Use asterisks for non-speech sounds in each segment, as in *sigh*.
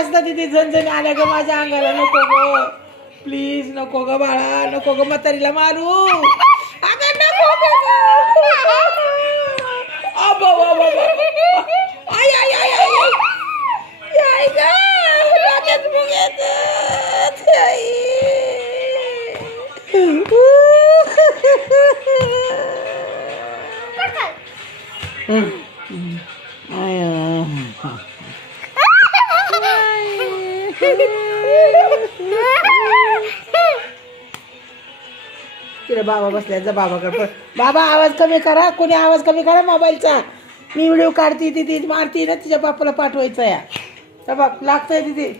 ना दीदी झणझणी आल्या ग माझ्या अंगाला नको ग प्लीज नको ग बाळा नको ग म्हातारीला मारू अगं नको ग अबो, अबो, अबो. आय, आय, आय, आय, आय. आय ग, डोक्यात मुंग येतात. आई. आय. तिला बाबा बसल्या जा बाबाकडे पण बाबा आवाज कमी करा. कोणी आवाज कमी करा मोबाईलचा. मी व्हिडिओ काढते तिथे मारती ना तिच्या बापाला पाठवायचं या. तर बाप लागतंय तिथे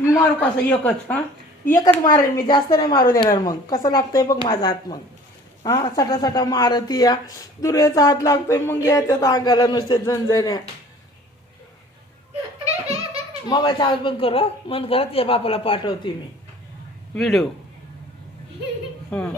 मारू कसं एकच हां? एकच मारेल मी जास्त नाही मारू देणार मग. कसं लागतंय बघ माझा हात मग. हां? सटा सटा मारती या. दुर्याचा हात लागतोय मग या त्यात अंगाला नुसते झणझण्या मोबाईलचा आवाज बंद करा बंद करा तिच्या बापाला पाठवते मी. व्हिडिओ. *laughs* हां.